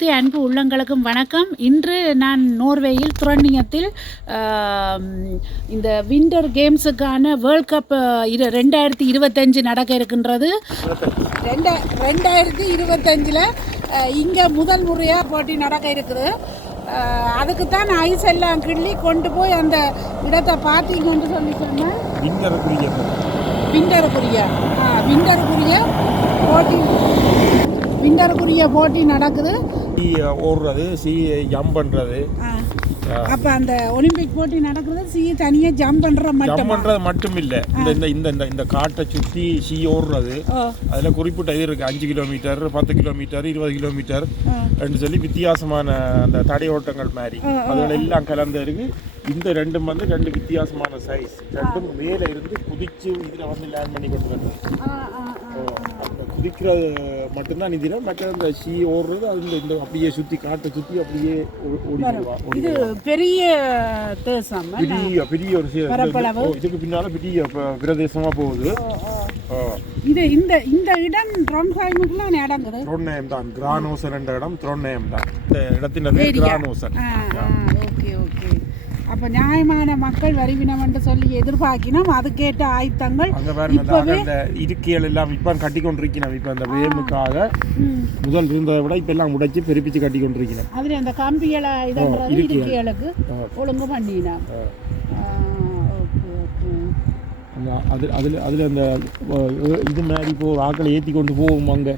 அனைத்து அன்பு உள்ளங்களுக்கும் வணக்கம். இன்று நான் நோர்வேயில் துரண்ணியத்தில் இந்த விண்டர் கேம்ஸுக்கான வேர்ல்ட் கப் இரு ரெண்டாயிரத்தி இருபத்தஞ்சு நடக்க இருக்கின்றது. ரெண்டா ரெண்டாயிரத்தி இருபத்தஞ்சில் இங்கே முதல் முறையாக போட்டி நடக்க இருக்குது. அதுக்கு தான் ஐஸ் எல்லாம் கிள்ளி கொண்டு போய் அந்த இடத்தை பார்த்தீங்கன்னு சொல்லி சொன்னேன் விண்டருக்குரிய விண்டருக்குரிய விண்டருக்குரிய போட்டி. விண்டருக்குரிய போட்டி நடக்குது. ஓடுறது சி ஜம்ப் பண்ணுறது அப்போ அந்த ஒலிம்பிக் போட்டி நடக்கிறது சி தனியாக ஜம்ப் ஜம்ப் மட்டும்? பண்ணுறது மட்டும் இல்லை இந்த இந்த இந்த இந்த காட்டை சுற்றி சி ஓடுறது. அதில் குறிப்பிட்ட இது இருக்குது அஞ்சு கிலோமீட்டர் பத்து கிலோமீட்டர் இருபது கிலோமீட்டர். ரெண்டு சொல்லி வித்தியாசமான அந்த தடை ஓட்டங்கள் மாதிரி அதில் எல்லாம் கலந்து இருக்கு. இந்த ரெண்டும் வந்து ரெண்டு வித்தியாசமான சைஸ் ரெண்டும் மேலே இருந்து குதிச்சு இதில் வந்து லேண்ட் பண்ணி கொண்டு வரணும் குதிக்கிறது மட்டும்தான் இதில் மற்ற இந்த சி ஓடுறது அது இந்த அப்படியே சுற்றி காட்டை சுற்றி அப்படியே ஓ- ஓடிடுவா இது பெரிய தேசம் பெரிய பெரிய ஒரு இதுக்கு பின்னால பெரிய ப- பிரதேசமா போகுது. இது இந்த இந்த இடம் ட்ரோன்ஹாய்முக்குலாம் நடக்குது த்ரோன்னயம் தான். கிரானோசன் என்ற இடம் த்ரோன்னயம் தான். இந்த இடத்தின். கிரானோசன் ஓகே ஓகே. அப்போ நியாயமான மக்கள் வரிவினம் என்று சொல்லி எதிர்பார்க்கினோம். அதுக்கேற்ற ஆயுத்தங்கள் இப்பவே அந்த இருக்கைகள் எல்லாம் இப்ப கட்டி கொண்டிருக்கிறோம் இப்ப அந்த வேமுக்காக முதல் இருந்ததை விட இப்ப எல்லாம் உடைச்சு பெருப்பிச்சு கட்டி கொண்டிருக்கிறோம் அதுல அந்த கம்பிகளை இதன்றது இருக்கைகள். இருக்கைகளுக்கு. ஒழுங்கு பண்ணினோம் அது அதுல அதுல அந்த இது மாதிரி இப்போ ஒரு ஆக்களை ஏத்தி கொண்டு போவோம் அங்க.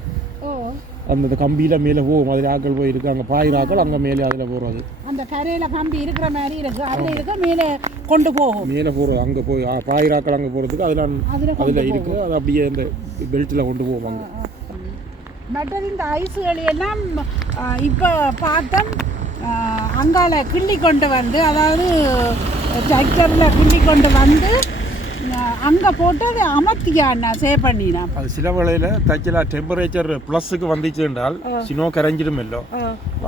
அந்த கம்பியில மேல போவோம் அதுல ஆக்கள் போய் இருக்கு. அங்க பாயிர ஆக்கள் அங்க மேலே அதுல போறது. அந்த கரையில கம்பி இருக்கிற மாதிரி இருக்கு. அதுல இருக்க மேலே கொண்டு போகும். மேலே போறது அங்க போய் ஆ, பாயிராக்கள் அங்க போறதுக்கு அதுல அதுல அதுல இருக்கு. அது அப்படியே அந்த பெல்ட்ல கொண்டு போவோம் அங்க. மற்றது இந்த ஐஸுகள் எல்லாம் இப்போ பார்த்தோம் அங்கால கிள்ளி கொண்டு வந்து அதாவது டிராக்டரில் கிள்ளி கொண்டு வந்து அங்கே போட்டு அதை அமர்த்தியாண்ணா சே பண்ணினா. அது சில வேளையில தச்சலா டெம்பரேச்சர் ப்ளஸ்ஸுக்கு வந்துச்சு என்றால் சினோ கரைஞ்சிடுமல்லோ.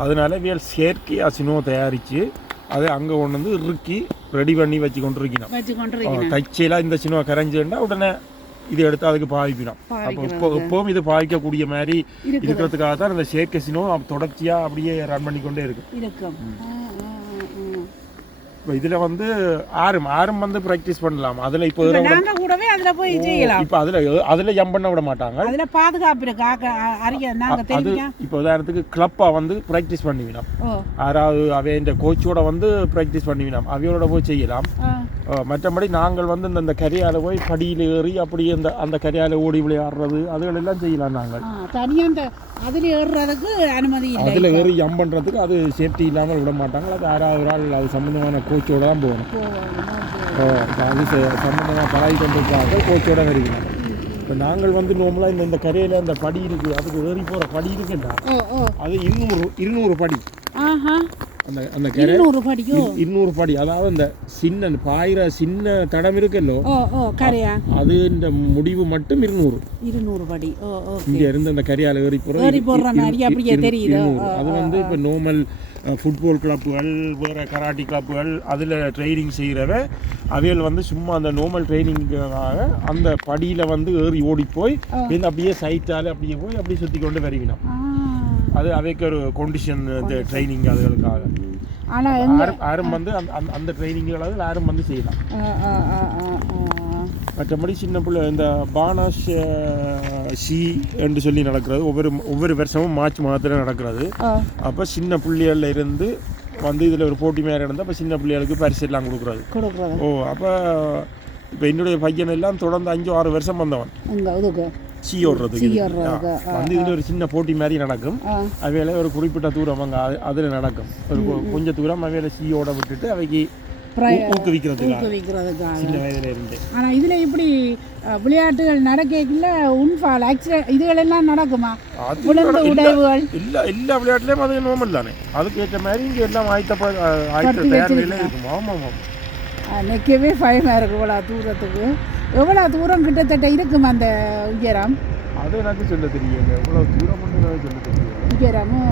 அதனால வியல் செயற்கையா சினோ தயாரிச்சு அதை அங்க கொண்டு வந்து இறுக்கி ரெடி பண்ணி வச்சு கொண்டிருக்கணும் தச்சையில இந்த சினோ கரைஞ்சுன்னா உடனே இது எடுத்து அதுக்கு பாவிக்கணும் அப்போ இப்போ எப்பவும் இது பாவிக்கக்கூடிய மாதிரி இருக்கிறதுக்காக தான் இந்த செயற்கை சினோ தொடர்ச்சியா அப்படியே ரன் பண்ணி கொண்டே இருக்கு இருக்கும். இப்போ இதுல வந்து ஆறும் ஆறும் வந்து ப்ராக்டிஸ் பண்ணலாம். அதுல இப்போ கூடவே அதுல போய் செய்யலாம். இப்போ அதுல அதுல ஜம்ப் பண்ண விட மாட்டாங்க. அதுல பாதுகாப்பு இருக்கு? அறிய நாங்க அது இப்போ உதாரணத்துக்கு கிளப்பா வந்து ப்ராக்டிஸ் பண்ணிவிடும் ஓ. யாராவது அவை இந்த கோச்சோட வந்து ப்ராக்டிஸ் பண்ணிவிடும் அவையோட போய் செய்யலாம். மற்றபடி நாங்கள் வந்து இந்த இந்த கரையால போய் படியில் ஏறி அப்படியே இந்த அந்த கரையால ஓடி விளையாடுறது அதுகள் எல்லாம் செய்யலாம் நாங்கள். ஆ, தனியா அந்த அதுல ஏறுறதுக்கு அனுமதி இல்லை அதில் ஏறி ஜம்ப் பண்ணுறதுக்கு அது சேஃப்டி இல்லாமல் விட மாட்டாங்க. அது யாராவது ஒரு ஆள் அது சம்மந்தமான கோச்சோட தான் போகணும். அது சம்மந்தமாக பழகி கொண்டிருக்காங்க கோச்சோட வருகிறோம் இப்போ நாங்கள் வந்து நார்மலாக இந்த இந்த கரையில் அந்த படி இருக்குது அதுக்கு ஏறி போகிற படி இருக்குண்டா? அது இருநூறு இருநூறு படி. அந்த அந்த கரை? படிக்கும் இரு- இருநூறு படி. அதாவது இந்த சின்ன பாயிர சின்ன தடம் இருக்குல்லோ? கரையா? அது இந்த முடிவு மட்டும் இருநூறு. இருநூறு படி. இங்க இருந்து அந்த கரையால ஏறி போறது ஏறி போடுற மாதிரி அப்படியே தெரியுது. அது வந்து இப்போ நார்மல் ஃபுட்பால் கிளப்புகள் வேற கராட்டி கிளப்புகள் அதில் ட்ரைனிங் செய்கிறவ அவைகள் வந்து சும்மா அந்த நார்மல் ட்ரைனிங்காக அந்த படியில் வந்து ஏறி ஓடி போய் அப்படியே சைட்டால அப்படியே போய் அப்படியே சுற்றி கொண்டு வருவினோம். அது அவைக்கு ஒரு கொண்டிஷன் ட்ரைனிங் அதுகளுக்காக. ஆனா யாரும் வந்து அந்த அந்த- ட்ரைனிங்கள் அது யாரும் வந்து செய்யலாம். மற்றபடி சின்ன பிள்ளை இந்த பானாஷ் ஷி என்று சொல்லி நடக்கிறது. ஒவ்வொரு ஒவ்வொரு வருஷமும் மார்ச் மாதத்தில் நடக்கிறது. அப்போ சின்ன பிள்ளைகள்ல இருந்து வந்து இதில் ஒரு போட்டி மாதிரி நடந்தால் அப்போ சின்ன பிள்ளைகளுக்கு பரிசு எல்லாம் கொடுக்குறது. ஓ அப்போ இப்போ என்னுடைய பையன் எல்லாம் தொடர்ந்து அஞ்சு ஆறு வருஷம் வந்தவன். இங்க இதுக்கு சி ஓடுறதுக்கு சி இதுக்கு. ஓடுறதுக்கு, ஆ. வந்து இதில் ஒரு சின்ன போட்டி மாதிரி நடக்கும். அவையில ஒரு குறிப்பிட்ட தூரம் அங்கே அதில் நடக்கும். ஒரு கொ- கொஞ்ச தூரம் அவையில சி ஓட விட்டுட்டு அவைக்கு பிர- ஊ- ஊக்குவிக்கிறதுக்காக. ஊக்குவிக்கிறதுக்காக. சின்ன வயதுல இருந்து ஆனா இதுல இப்படி விளையாட்டுகள் நடக்கல உன்ஃபால் ஆக்சிடென்ட் இதுகளெல்லாம் நடக்குமா? விழுந்து இல்ல- உடைவுகள். எல்லா எல்லா விளையாட்டுலயும் அது நார்மல் தானே. அதுக்கு ஏற்ற மாதிரி இங்க எல்லாம் ஆயத்த ஆயத்த தயார் நிலையில இருக்கும்? ஆமாம் ஆமாம். இருக்கு தூரத்துக்கு. எவ்வளோ தூரம் கிட்டத்தட்ட இருக்கும் அந்த உயரம்? அது எனக்கு சொல்ல தெரியும் எவ்வளவு தூரம் சொல்ல தெரியும் உயரமும்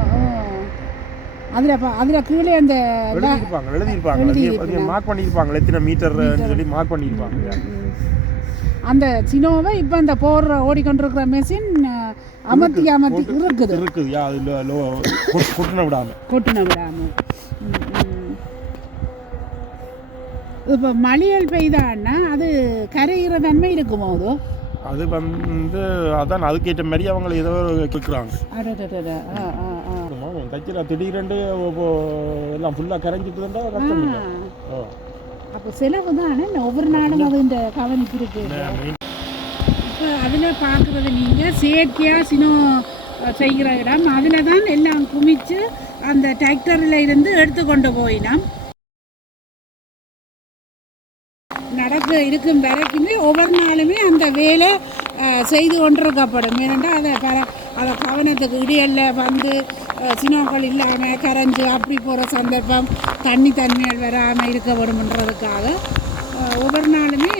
அதில் அதில் கீழே அந்த எழுதியிருப்பாங்க எழுதியிருப்பாங்க. மார்க் பண்ணியிருப்பாங்க? எத்தனை மீட்டர் சொல்லி மார்க் பண்ணியிருப்பாங்க. அந்த சினோவை இப்போ அந்த போடுற ஓடிக்கொண்டிருக்கிற மெஷின் அமர்த்தி அமர்த்தி இருக்குது. இருக்குது. யா அது கொட்டின விடாம. கொட்டின விடாம. இப்போ மழையல் பெய்தான்னா அது கரையிற தன்மை இருக்குமோ அதோ? அது வந்து அதான் அதுக்கேற்ற மாதிரி அவங்க ஏதோ கேட்குறாங்க தைச்சில திடீரெண்டு எல்லாம் ஃபுல்லாக கரைஞ்சிட்டுதுண்டா கஷ்டம் அப்போ செலவு தானே ஒவ்வொரு நாளும் அது இந்த கவனிப்பு இருக்கு. இப்போ அதில் பார்க்குறது நீங்கள் செயற்கையாக சினம் செய்கிற இடம். அதில் தான் எல்லாம் குமிச்சு அந்த டிராக்டரில் இருந்து எடுத்து கொண்டு போயினோம் நடக்க இருக்கும் வரைக்குமே ஒவ்வொரு நாளுமே அந்த வேலை செய்து கொண்டிருக்கப்படும். ஏனென்றால் அதை கர அதை கவனத்துக்கு இடியல்ல வந்து சினோக்கள் இல்லாமல் கரைஞ்சு அப்படி போகிற சந்தர்ப்பம் தண்ணி தன்மையால் வராமல் இருக்க வேணுமன்றதுக்காக ஒவ்வொரு நாளுமே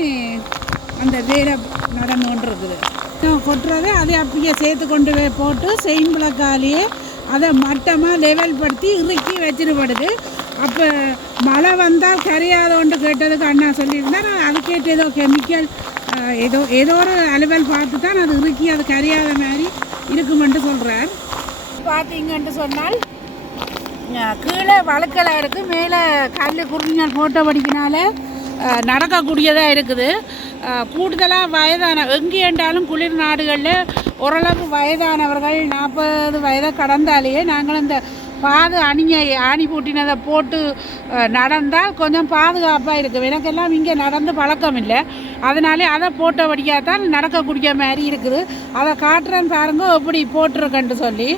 அந்த வேலை நடந்து கொண்டிருக்குது. கொட்டுறதை அதை அப்படியே சேர்த்து கொண்டு போய் போட்டு செயின் விளக்காலேயே அதை மட்டமாக லெவல் படுத்தி இறுக்கி வச்சிருப்படுது அப்போ மழை வந்தால் கரையாதோண்டு கேட்டதுக்கு அண்ணா சொல்லியிருந்தார். அதுக்கேற்ற ஏதோ கெமிக்கல் ஏதோ ஏதோ ஒரு அலுவல் பார்த்து தான் அது இறுக்கி அது கரையாத மாதிரி இருக்குமென்று சொல்கிறார் பார்த்தீங்கன்ட்டு சொன்னால் கீழே வழுக்கலாக இருக்குது மேலே கல் குறிஞ்சால் ஃபோட்டோ படிக்கினால நடக்கக்கூடியதாக இருக்குது. கூடுதலாக வயதான எங்கே என்றாலும் குளிர் நாடுகளில் ஓரளவு வயதானவர்கள் நாற்பது வயதை கடந்தாலேயே நாங்கள் இந்த பாது அணிங்க ஆணி பூட்டினதை போட்டு நடந்தால் கொஞ்சம் பாதுகாப்பாக இருக்கும். எனக்கெல்லாம் இங்கே நடந்து பழக்கம் இல்லை அதனாலே அதை போட்டபடியாக தான் நடக்கக்கூடிய மாதிரி இருக்குது. அதை காட்டுறேன்னு பாருங்க எப்படி போட்டிருக்கேன்ட்டு சொல்லி.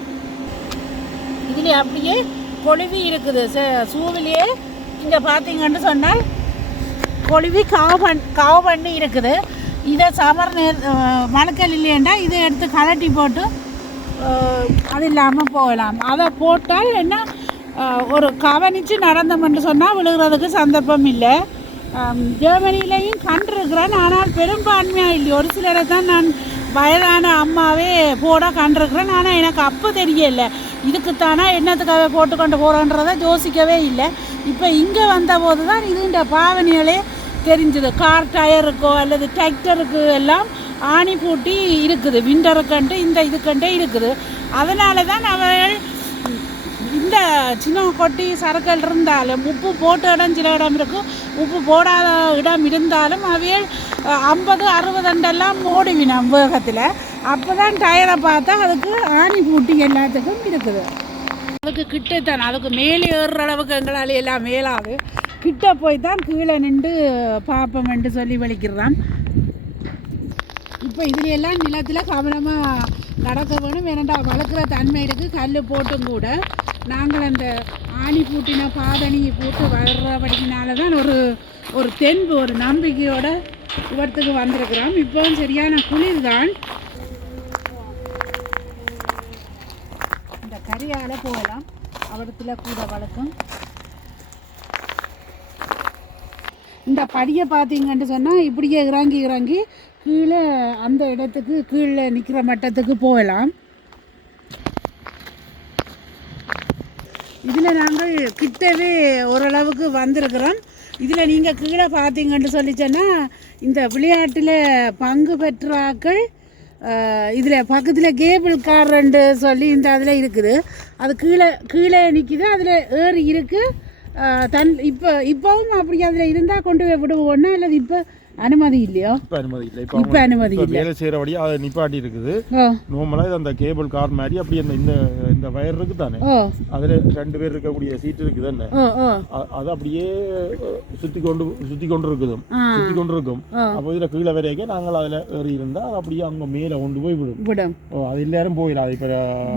இதுலேயே அப்படியே கொழுவி இருக்குது. சூவிலேயே இங்கே பார்த்தீங்கன்னு சொன்னால் கொழுவி காவு பண் காவு பண்ணி இருக்குது. இதை சமர் நேர் மணக்கல் இல்லையண்டா இதை எடுத்து கலட்டி போட்டு அது இல்லாமல் போகலாம். அதை போட்டால் என்ன ஒரு கவனித்து நடந்தோம்னு சொன்னால் விழுகிறதுக்கு சந்தர்ப்பம் இல்லை. அஹ், ஜெர்மனிலையும் கண்டிருக்கிறேன் ஆனால் பெரும்பான்மையாக இல்லை. ஒரு சிலரை தான் நான் வயதான அம்மாவே போட கண்டிருக்கிறேன் ஆனால் எனக்கு அப்போ தெரியல. இதுக்குத்தானா என்னத்துக்காக போட்டுக்கொண்டு போகிறோன்றதை யோசிக்கவே இல்லை. இப்போ இங்கே வந்தபோது தான் இதுன்ற பாவனைகளே தெரிஞ்சுது. கார் டயருக்கோ அல்லது டிராக்டருக்கு எல்லாம் ஆணி பூட்டி இருக்குது. விண்டருக்கண்டு இந்த இதுக்கண்டே இருக்குது. அதனால தான் அவர்கள் இந்த சின்ன கொட்டி சரக்குகள் இருந்தாலும் உப்பு போட்ட இடம் சில இடம் இருக்கும். உப்பு போடாத இடம் இருந்தாலும் அவைகள் ஐம்பது அறுபது அண்டெல்லாம் ஓடுவினோம் வேகத்தில் அப்போ தான் டயரை பார்த்தா அதுக்கு ஆணி பூட்டி எல்லாத்துக்கும் இருக்குது. அதுக்கு கிட்ட தான் அதுக்கு மேலே ஏறுற அளவுக்கு எங்களால் எல்லாம் மேலாது. கிட்ட போய் தான் கீழே நின்று பார்ப்போம் என்று சொல்லி வலிக்கிறான் இப்போ இதுலையெல்லாம் எல்லாம் நிலத்தில் கவனமாக நடக்க வேணும் ஏனண்டா வளர்க்குற தன்மை கல் போட்டும் கூட நாங்கள் அந்த ஆணி பூட்டின பாதணியை போட்டு வளர்றபடினால தான் ஒரு ஒரு தென்பு ஒரு நம்பிக்கையோட இவத்துக்கு வந்திருக்கிறோம். இப்போவும் சரியான குளிர் தான் இந்த கரியால் போகலாம் அவடத்தில் கூட வளர்க்கும். இந்த படியை பார்த்தீங்கன்னு சொன்னால் இப்படியே இறங்கி இறங்கி கீழே அந்த இடத்துக்கு கீழே நிற்கிற மட்டத்துக்கு போகலாம். இதில் நாங்கள் கிட்டவே ஓரளவுக்கு வந்திருக்கிறோம். இதில் நீங்கள் கீழே பார்த்தீங்கன்னு சொல்லிச்சேன்னா இந்த விளையாட்டில் பங்கு பெற்றாக்கள் இதில் பக்கத்தில் கேபிள் கார் ரெண்டு சொல்லி இந்த அதில் இருக்குது. அது கீழே கீழே நிற்கிது அதில் ஏறி இருக்குது தன் இப்போ இப்போவும் அப்படி அதில் இருந்தால் கொண்டு போய் விடுவோன்னா அல்லது இப்போ அனுமதி இல்லையோ? இப்போ அனுமதி இல்லை. இப்போ அனுமதி இல்லை. வேலை செய்கிறபடியே அதை நிப்பாட்டி இருக்குது. நார்மலாக இது அந்த கேபிள் கார் மாதிரி அப்படி அந்த இந்த இந்த வயர் இருக்கு தானே அதில் ரெண்டு பேர் இருக்கக்கூடிய சீட் இருக்குது தானே அது அப்படியே சுற்றி கொண்டு சுற்றி கொண்டு இருக்குது சுற்றி கொண்டு இருக்கும். அப்போ இதில் கீழே வரைக்கும் நாங்கள் அதில் ஏறி இருந்தால் அது அப்படியே அங்கே மேலே கொண்டு போய் விடும். விடும். ஓ அது எல்லாரும் போயிடலாம் அது இப்போ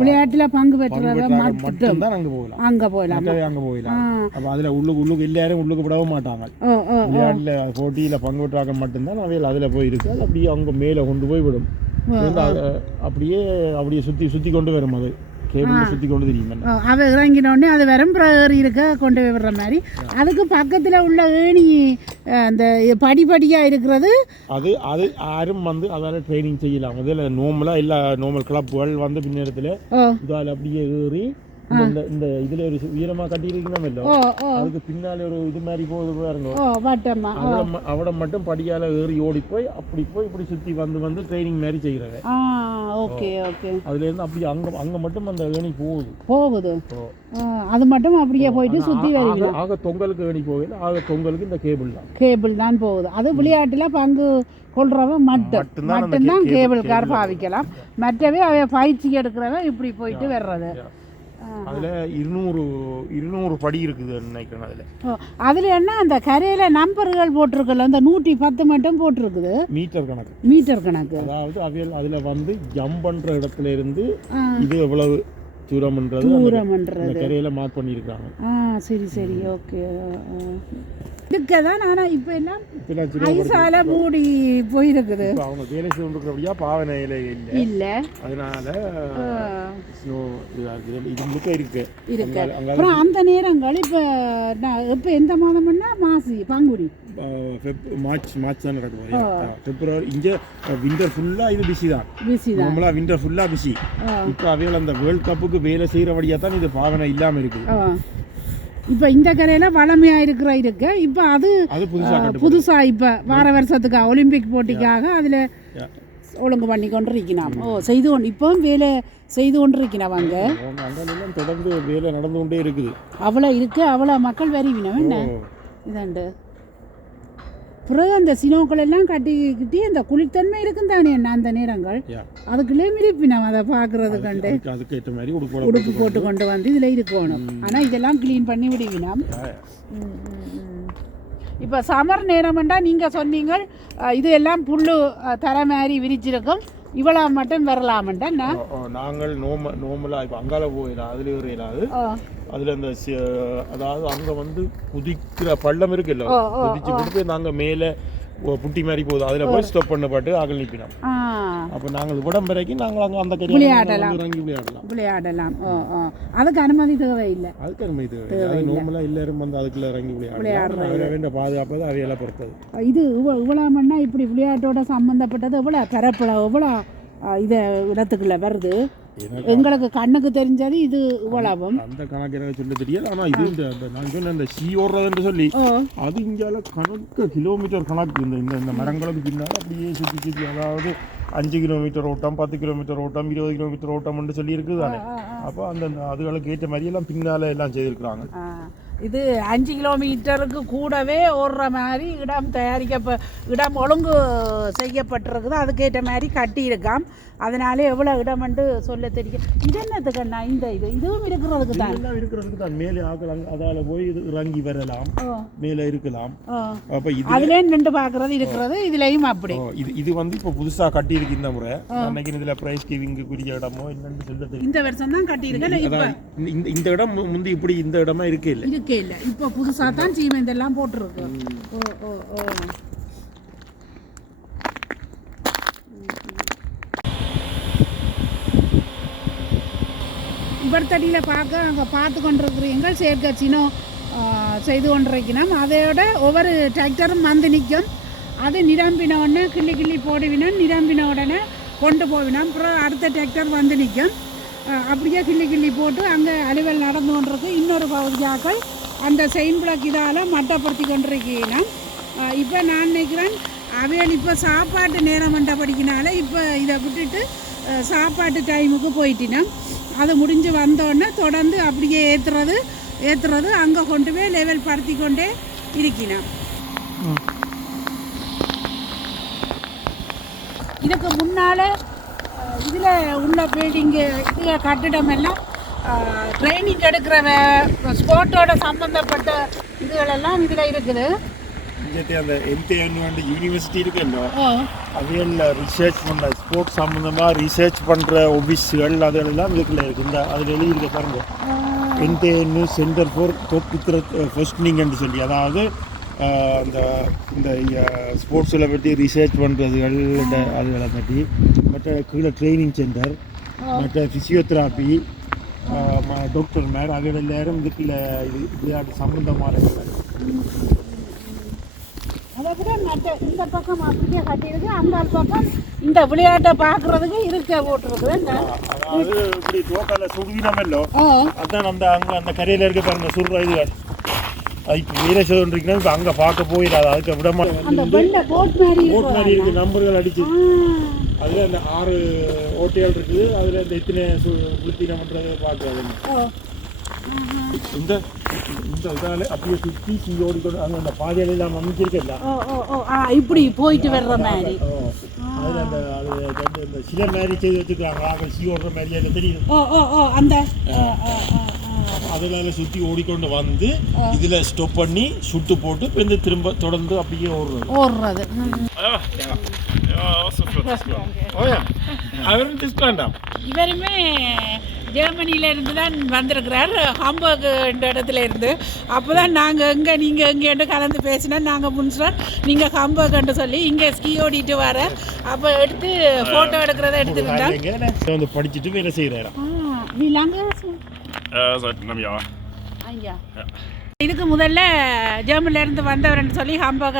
விளையாட்டில் பங்கு மட்டும். மட்டும்தான் அங்கே போகலாம். அங்கே போகலாம். அங்கே போயிடலாம் அப்போ அதில் உள்ளுக்கு உள்ளுக்கு எல்லாரும் உள்ளுக்கு விடவும் மாட்டாங்க. விளையாட்டில் போட்டியில் பங்கு பெற்றாக்க மட்டும்தான் அவையில் அதில் போயிருக்கு அது அப்படியே அங்கே மேலே கொண்டு போய் விடும். அப்படியே அப்படியே சுற்றி சுற்றி கொண்டு வரும் அது. கேபிள் சுற்றி கொண்டு தெரியும் அவ இறங்கினோடனே அது வெறும் ஏறி இருக்க கொண்டு போய் விடுற மாதிரி. அதுக்கு பக்கத்தில் உள்ள ஏணி அந்த படிப்படியாக இருக்கிறது. அது அது யாரும் வந்து அதால் ட்ரைனிங் செய்யலாம். அதில் நார்மலாக எல்லா நார்மல் கிளப்புகள் வந்து பின்னேரத்தில் இதால் அப்படியே ஏறி இந்த- இதுல ஒரு உயரமா கட்டி இருக்கணுமല്ലോ ஓ ஓ. அதுக்கு பின்னாலே ஒரு இது மாதிரி போகுது பாருங்க. அவட மட்டும் படியால ஏறி ஓடி போய் அப்படி போய் இப்படி சுத்தி வந்து வந்து ட்ரைனிங் மாதிரி செய்யறவ ஆ ஓகே ஓகே. அதுல இருந்து அப்படி அங்க அங்க மட்டும் அந்த ஏணி போகுது. போகுது. அது மட்டும் அப்படியே போயிட்டு ஆ- வருவீங்க ஆக- தொங்கலுக்கு ஏணி போகல ஆக தொங்கலுக்கு இந்த கேபிள் தான். கேபிள் தான் போகுது. அது விளையாட்டில் பங்கு கொள்றவன் மட்டும். மட்டும்தான் கேபிள் கார் பாவிக்கலாம். மற்றவே அவைய பயிற்சி எடுக்கிறவன் இப்படி போயிட்டு வர்றது. அதுல இருநூறு இருநூறு படி இருக்குது நினைக்கிறேன் அதுல. அதுல என்ன அந்த கரையில நம்பர்கள் போட்டிருக்குல்ல அந்த நூற்றி பத்து மட்டும் போட்டிருக்குது? மீட்டர் கணக்கு. மீட்டர் கணக்கு. அதாவது அவையல் அதுல வந்து ஜம்ப் பண்ற இடத்துல இருந்து இது எவ்வளவு தூரம்ன்றது தூரம்ன்றது. கரையில மார்க் பண்ணியிருக்காங்க. ஆ சரி சரி ஓகே. இதுக்கதான் ஆனால் இப்போ எல்லாம் ஐசால மூடி போயிருக்குது. அவங்க வேலை செய்து கொண்டிருக்கிறபடியா பாவனையில இல்லை. இல்லை. அதனால இது முழுக்க இருக்கு. இருக்கு. அப்புறம் அந்த நேரங்கள் இப்போ நான் இப்போ எந்த மாதம்னா மாசி ஃபெப்- மார்ச் மார்ச் தான் நடக்கும் பிப்ரவரி இங்க விண்டர் ஃபுல்லா இது பிஸி தான். பிஸி தான். நார்மலா விண்டர் ஃபுல்லா பிஸி இப்போ அவைகள் அந்த வேர்ல்ட் கப்புக்கு வேலை செய்யறபடியா தான் இது பாவனை இல்லாம இருக்குது. இப்போ இந்த கரையில் வளமையாக இருக்கிற இருக்கு. இப்போ அது அது புதுசா கட்டு புதுசா இப்போ வார வருஷத்துக்கு ஒலிம்பிக் போட்டிக்காக அதில் ஒழுங்கு பண்ணி கொண்டு இருக்கணும் ஓ செய்து கொண்டு இப்போ வேலை செய்து கொண்டு இருக்கணும் அவங்க தொடர்ந்து வேலை நடந்து கொண்டே இருக்குது. அவ்வளோ இருக்கு அவ்வளோ மக்கள் வருவினம். என்ன. இதாண்டு. பிறகு அந்த சினோக்கள் எல்லாம் கட்டிக்கிட்டு அந்த குளிர்த்தன்மை இருக்கும் தானே என்ன அந்த நேரங்கள். அதுக்குள்ளே மிரிப்பினம் அதை பார்க்கறது கண்டு. அதுக்கு அதுக்கு ஏற்ற மாதிரி உடுப்பு போட்டு கொண்டு வந்து இதில் இருக்கணும் ஆனால் இதெல்லாம் க்ளீன் பண்ணி விடுவினம். இப்போ சமர் நேரம்ண்டா நீங்கள் சொன்னீங்க இது எல்லாம் புல்லு அஹ், தர மாதிரி விரிச்சிருக்கும். இவ்வளோ மட்டும் வரலாமண்டா நாங்கள் நோம நோமலா இப்போ அங்கால போயிடலாம் அதுல ஒரு இல்லாது அதுல அந்த சி- அதாவது அங்க வந்து குதிக்கிற பள்ளம் இருக்குல்ல ஓ, ஓ, குதிச்சு கொடுத்து நாங்க மேல புட்டி மாதிரி போகுது. அதுல போய் ஸ்டாப் பண்ணப்பட்டு அகல் நிப்பினோம் ஆ. அப்ப நாங்கள் உடம்பரைக்கு நாங்கள் அங்க அந்த கரையில விளையாடலாம். விளையாடலாம். அதுக்கு அனுமதி தேவையில்லை. அதுக்கு அனுமதி தேவை அது நோமலா எல்லாரும் வந்து அதுக்குள்ள இறங்கி விளையாடலாம். அவை வேண்ட பாதுகாப்பது அவையெல்லாம் பொறுத்தது. இது இவ்வ இவ்வளோ மண்ணா இப்படி விளையாட்டோட சம்மந்தப்பட்டது எவ்வளோ பரப்பளவு எவ்வளோ இதை இடத்துக்குள்ள வருது. எங்களுக்கு கண்ணுக்கு தெரிஞ்சது இது இவ்வளவும். அந்த கணக்கு எனக்கு சொல்ல தெரியல ஆனா இது இந்த நான் சொன்ன இந்த சி ஓடுறதுன்னு சொல்லி அது இங்கால கணக்கு கிலோமீட்டர் கணக்கு. இந்த இந்த இந்த மரங்களுக்கு பின்னால் அப்படியே சுற்றி சுற்றி அதாவது அஞ்சு கிலோமீட்டர் ஓட்டம் பத்து கிலோமீட்டர் ஓட்டம் இருபது கிலோமீட்டர் ஓட்டம்னு சொல்லி இருக்குது தானே அப்போ அந்த அதுகளுக்கு ஏற்ற மாதிரி எல்லாம் பின்னால எல்லாம் செய்திருக்கிறாங்க. இது அஞ்சு கிலோமீட்டருக்கு கூடவே ஓடுற மாதிரி இடம் தயாரிக்க இடம் ஒழுங்கு செய்யப்பட்டிருக்குது. அதுக்கேற்ற மாதிரி கட்டியிருக்காம். அதனால எவ்வளோ இடம்னு சொல்ல தெரியும். இது என்னத்துக்குண்ணா இந்த இது? இதுவும் இருக்கிறதுக்கு தான். எல்லாம் இருக்கிறதுக்கு தான். மேலே ஆக்கலாம் அதால போய் இறங்கி வரலாம். மேலே இருக்கலாம். அப்போ இது அதுலேயே நின்று பார்க்குறது இருக்கிறது இதுலேயும் அப்படி. இது இது வந்து இப்போ புதுசாக கட்டியிருக்கு இந்த முறை. அன்னைக்கு இதில் ப்ரைஸ் கிவிங்குக்குரிய இடமோ என்னன்னு சொல்ல தெரியும் இந்த வருஷம் தான் கட்டியிருக்கேன் இந்த- இந்த இடம் முந்தி இப்படி இந்த இடமா இருக்கே இல்லை. இருக்கே இல்லை. இப்போ புதுசாக தான் சீமெண்ட் எல்லாம் போட்டிருக்கு. ஓ ஓ ஓ. இவர்த்தடியில் பார்க்க அங்கே பார்த்து கொண்டிருக்கிறீங்க செயற்கட்சினும் செய்து கொண்டிருக்கணும் அதோட ஒவ்வொரு டிராக்டரும் வந்து நிற்கும். அது நிரம்பின உடனே கிள்ளி கிள்ளி போடுவினோம் நிரம்பின உடனே கொண்டு போவினோம் அப்புறம் அடுத்த டிராக்டர் வந்து நிற்கும். அப்படியே கிள்ளி கிள்ளி போட்டு அங்கே அலுவல் நடந்து கொண்டிருக்கு. இன்னொரு பகுதியாக்கள் அந்த செயின் பிளாக் இதால் மட்டப்படுத்தி கொண்டிருக்கணும் இப்போ நான் நினைக்கிறேன் அவையல் இப்போ சாப்பாட்டு நேரம் மண்ட படிக்கினால இப்போ இதை விட்டுட்டு சாப்பாட்டு டைமுக்கு போயிட்டினோம். அது முடிஞ்சு வந்தோடனே தொடர்ந்து அப்படியே ஏற்றுறது ஏற்றுறது அங்கே கொண்டு போய் லெவல் படுத்தி கொண்டே இருக்கணும் இதுக்கு முன்னால் இதில் உள்ள பில்டிங்கு இது கட்டிடம் எல்லாம் ட்ரைனிங் எடுக்கிற ஸ்போர்ட்டோட சம்மந்தப்பட்ட இதுகளெல்லாம் இதில் இருக்குது. இங்கே அந்த எம்டிஎன் வந்து யூனிவர்சிட்டி இருக்குல்ல அவையில் ரிசர்ச் பண்ணுற ஸ்போர்ட்ஸ் சம்மந்தமாக ரிசர்ச் பண்ணுற ஒபிஸ்கள் அதெல்லாம் இதுக்குள்ள இருக்கு. இந்த அதில் எழுதியிருக்க பாருங்க. என்டிஎன் சென்டர் ஃபார் தொப்புத்திர ஃபஸ்ட்னிங்னு சொல்லி. அதாவது அந்த இந்த ஸ்போர்ட்ஸில் பற்றி ரிசர்ச் பண்ணுறதுகள் அதுகளை பற்றி மற்ற கீழே ட்ரைனிங் சென்டர் மற்ற ஃபிசியோதெராப்பி டாக்டர் மேர் அவைகள் எல்லாரும் இதுக்குள்ள இது விளையாட்டு சம்மந்தமான இதுகள். அதை விட மற்ற இந்த பக்கம் அப்படியே கட்டியிருக்கு. அந்த பக்கம் இந்த விளையாட்டை பார்க்கறதுக்கு இருக்க போட்டிருக்கு அதாவது இப்படி தோக்கால சுடுவினமல்லோ அதான் அந்த அங்கே அந்த கரையில் இருக்க பாருங்க சுடுற இது. அது இப்போ வீரசோதன் இருக்குன்னா இப்போ அங்கே பார்க்க போயிடாது. அதுக்கு விட மாட்டேன் போட் மாதிரி இருக்கு நம்பர்கள் அடிச்சு. அதில் அந்த ஆறு ஓட்டைகள் இருக்குது. அதில் இந்த எத்தனை சு விழுத்தினம்ன்றதை பார்க்குறது. இந்த இந்த இதால் அப்படியே சுற்றி கீ ஓடிக்கொண்டு அங்கே அந்த பாதையில எல்லாம் ஆ இப்படி போயிட்டு வர்ற மாதிரி. அதில் அந்த அது வந்து இந்த சில மாதிரி செய்து வச்சுக்கிறாங்க ஆக சீ ஓடுற மாதிரி அதில் தெரியுது. ஓ ஓ ஓ அந்த. அதில் சுற்றி ஓடிக்கொண்டு வந்து இதில் ஸ்டாப் பண்ணி சுட்டு போட்டு இப்போ இந்த திரும்ப தொடர்ந்து அப்படியே ஓடுறது. ஓடுறது. அவரும் டிஸ்காண்டாம் இவருமே ஜெர்மனியில இருந்து தான் வந்திருக்கிறார். ஹாம்பர்க் என்ற இடத்துல இருந்து. அப்போ தான் நாங்கள் எங்கே நீங்கள் எங்கேன்னு கலந்து பேசினா நாங்கள் முன்சிறோம் நீங்கள் ஹாம்பர்க்ன்ட்டு சொல்லி இங்கே ஸ்கீ ஓடிட்டு வர அப்போ எடுத்து ஃபோட்டோ எடுக்கிறத எடுத்துக்கிட்டோம் வந்து படிச்சுட்டு வேலை செய்கிறாரா ஆ நீ லாங்க Äh, seit einem Jahr. ஐயா. இதுக்கு முதல்ல ஜெர்மன்லேருந்து வந்தவர்னு சொல்லி ஹம்பக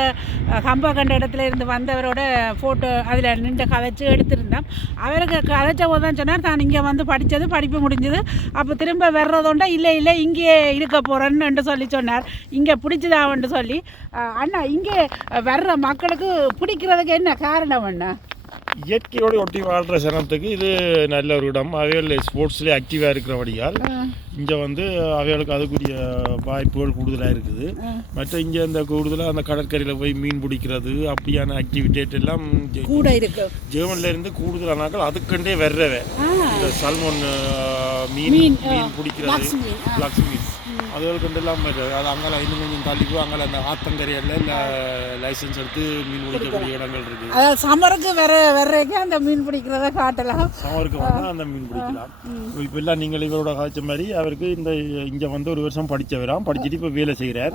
ஹம்பகண்ட இடத்துல இருந்து வந்தவரோட ஃபோட்டோ அதில் நின்று கதைச்சு எடுத்திருந்தோம் அவருக்கு கதைச்ச போது தான் சொன்னார் தான் இங்கே வந்து படித்தது படிப்பு முடிஞ்சது. அப்போ திரும்ப வர்றதோண்டா? இல்லை இல்லை இங்கேயே இருக்க போகிறேன்னு சொல்லி சொன்னார். இங்கே பிடிச்சதாவன்ட்டு சொல்லி. அண்ணா இங்கே வர்ற மக்களுக்கு பிடிக்கிறதுக்கு என்ன காரணம் அண்ணா? இயற்கையோடு ஒட்டி வாழ்கிற சனத்துக்கு இது நல்ல ஒரு இடம். அவைகள் ஸ்போர்ட்ஸ்லேயே ஆக்டிவாக இருக்கிறபடியால் இங்கே வந்து அவைகளுக்கு அதுக்குரிய வாய்ப்புகள் கூடுதலாக இருக்குது. மற்ற இங்கே இந்த கூடுதலாக அந்த கடற்கரையில் போய் மீன் பிடிக்கிறது அப்படியான ஆக்டிவிட்டேட் எல்லாம் கூட இருக்கு. ஜெர்மன்ல இருந்து கூடுதலானாக்கள் அதுக்கண்டே வர்றவை. இந்த சல்மோன் மீன் மீன் பிடிக்கிறது. லக்ஸ் மீன், ஆ. லக்ஸ் மீன் அதுகள் கொண்டு எல்லாம் அது அங்கே இன்னும் கொஞ்சம் தள்ளி போய் அங்கே அந்த ஆத்தங்கரையில் இல்லை லைசன்ஸ் எடுத்து மீன் பிடிக்கக்கூடிய இடங்கள் இருக்குது அதாவது சம்மருக்கு வர வர்றதுக்கு அந்த மீன் பிடிக்கிறத காட்டலாம். அவருக்கு வந்தால் அந்த மீன் பிடிக்கலாம். இப்போ எல்லாம் நீங்கள் இவரோட காய்ச்ச மாதிரி அவருக்கு இந்த இங்கே வந்து ஒரு வருஷம் படித்தவராம் படிச்சுட்டு இப்போ வேலை செய்கிறார்.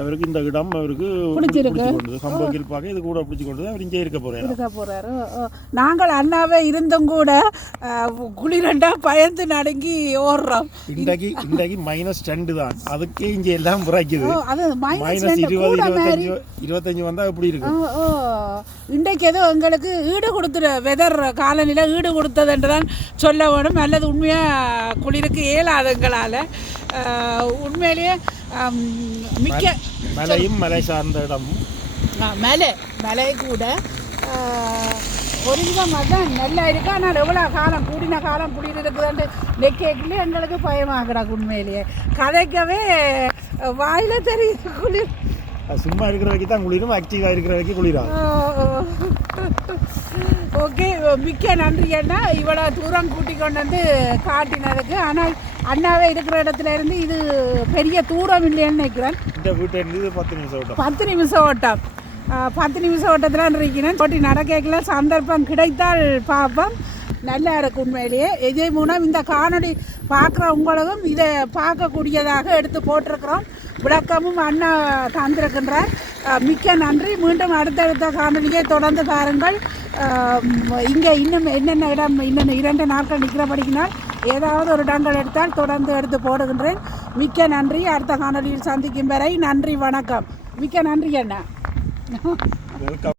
அவருக்கு இந்த இடம் அவருக்கு பிடிச்சிருக்கு. பிடிச்சி கொண்டது. சம்பவத்தில் பார்க்க இது கூட பிடிச்சி கொண்டது. அவர் இங்கே இருக்க போகிறார் இருக்க ஓ. நாங்கள் அண்ணாவே இருந்தும் கூட குளிரண்டா பயந்து நடுங்கி ஓடுறோம். இன்றைக்கு இன்றைக்கு மைனஸ் ரெண்டு தான். அதுக்கே இங்கே எல்லாம் பிறக்குது மைனஸ் இருபது இருபத்தஞ்சு இருபத்தஞ்சு வந்தால் எப்படி இருக்கும்? இன்றைக்கு ஏதோ எங்களுக்கு ஈடு கொடுத்துரு வெதர் காலநிலை ஈடு கொடுத்ததுன்று தான் சொல்ல வேணும். அல்லது உண்மையாக குளிருக்கு இயலாதுங்களால். உண்மையிலேயே அம், மிக்க மலையும் மலை சார்ந்த இடமும் மலை மலை கூட ஒரு விதமாக தான் நல்லா இருக்கு. ஆனால் எவ்வளோ காலம் கூடின காலம் குளிர் இருக்குதுன்ட்டு நெக்கேக்கிலே எங்களுக்கு பயமாகடாக்கு உண்மையிலேயே. கதைக்கவே வாயில் தெரியுது குளிர். சும்மா இருக்கிற வரைக்கும் தான் குளிரும். ஆக்டிவாக இருக்கிற வரைக்கும் குளிராது ஓகே மிக்க நன்றி அண்ணா. இவ்வளோ தூரம் கூட்டி கொண்டு வந்து காட்டினதுக்கு. ஆனால் அண்ணாவே இருக்கிற இடத்துல இருந்து இது பெரிய தூரம் இல்லைன்னு நினைக்கிறேன். இந்த வீட்டை பத்து நிமிஷம் விட்டோம் பத்து நிமிஷம் ஓட்டம். பத்து நிமிஷம் ஓட்டத்தில் இருக்கிறேன். போட்டி நடக்கல சந்தர்ப்பம் கிடைத்தால் பார்ப்போம். நல்லா இருக்கும் உண்மையிலேயே. இதே மூலம் இந்த காணொலி பார்க்குற உங்களுக்கும் இதை பார்க்கக்கூடியதாக எடுத்து போட்டிருக்கிறோம். விளக்கமும் அண்ணா தந்திருக்கின்றார். மிக்க நன்றி. மீண்டும் அடுத்தடுத்த காணொலியை தொடர்ந்து பாருங்கள். இங்கே இன்னும் என்னென்ன இடம் இன்னும் இரண்டு நாட்கள் நிற்கிறபடிக்கினால் ஏதாவது ஒரு இடங்கள் எடுத்தால் தொடர்ந்து எடுத்து போடுகின்றேன். மிக்க நன்றி. அடுத்த காணொலியில் சந்திக்கும் வரை நன்றி வணக்கம். மிக்க நன்றி அண்ணா. No.